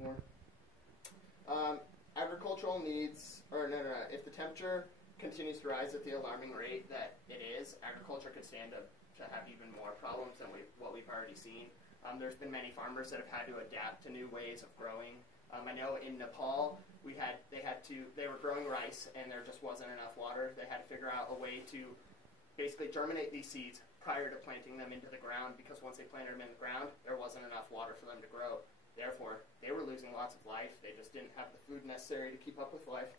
before. Agricultural needs, or no. If the temperature continues to rise at the alarming rate that it is, agriculture could stand to have even more problems than what we've already seen. There's been many farmers that have had to adapt to new ways of growing. I know in Nepal, they were growing rice and there just wasn't enough water. They had to figure out a way to basically germinate these seeds prior to planting them into the ground, because once they planted them in the ground, there wasn't enough water for them to grow. Therefore, they were losing lots of life. They just didn't have the food necessary to keep up with life.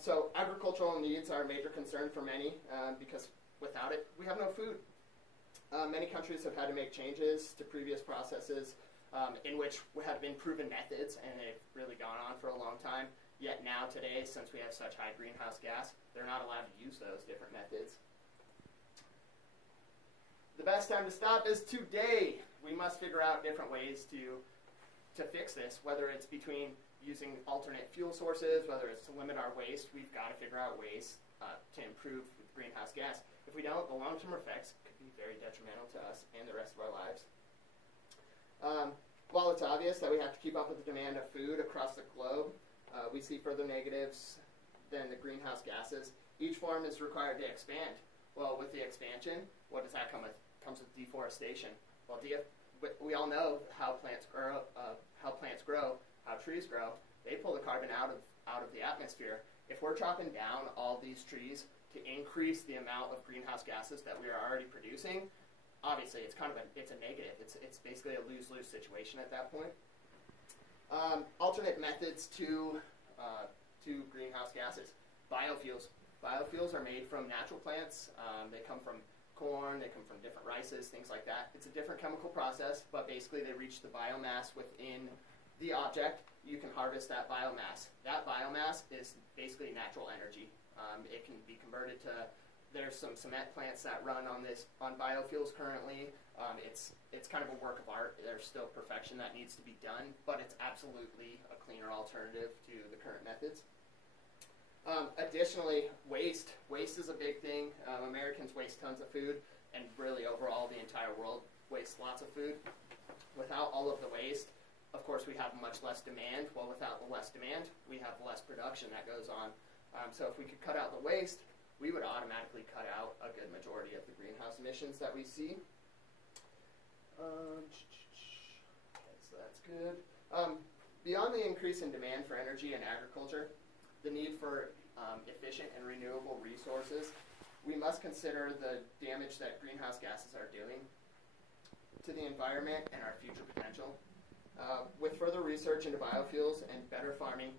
So agricultural needs are a major concern for many, because without it, we have no food. Many countries have had to make changes to previous processes in which have been proven methods, and they've really gone on for a long time. Yet now today, since we have such high greenhouse gas, they're not allowed to use those different methods. The best time to stop is today. We must figure out different ways to fix this, whether it's between using alternate fuel sources, whether it's to limit our waste. We've got to figure out ways to improve greenhouse gas. If we don't, the long-term effects could be very detrimental to us and the rest of our lives. While it's obvious that we have to keep up with the demand of food across the globe, we see further negatives than the greenhouse gases. Each form is required to expand. Well, with the expansion, what does that come with? It comes with deforestation. Well, we all know how plants grow, how trees grow. They pull the carbon out of the atmosphere. If we're chopping down all these trees to increase the amount of greenhouse gases that we are already producing, obviously it's a negative. It's basically a lose-lose situation at that point. Alternate methods to greenhouse gases. Biofuels. Biofuels are made from natural plants. They come from corn, they come from different rices, things like that. It's a different chemical process, but basically they reach the biomass within the object. You can harvest that biomass. That biomass is basically natural energy. It can be converted to, there's some cement plants that run on biofuels currently. It's kind of a work of art. There's still perfection that needs to be done, but it's absolutely a cleaner alternative to the current methods. Additionally, waste. Waste is a big thing. Americans waste tons of food, and really overall the entire world wastes lots of food. Without all of the waste, of course we have much less demand. Well, without the less demand, we have less production that goes on. So if we could cut out the waste, we would automatically cut out a good majority of the greenhouse emissions that we see. So that's good. Beyond the increase in demand for energy and agriculture, the need for efficient and renewable resources, we must consider the damage that greenhouse gases are doing to the environment and our future potential. With further research into biofuels and better farming,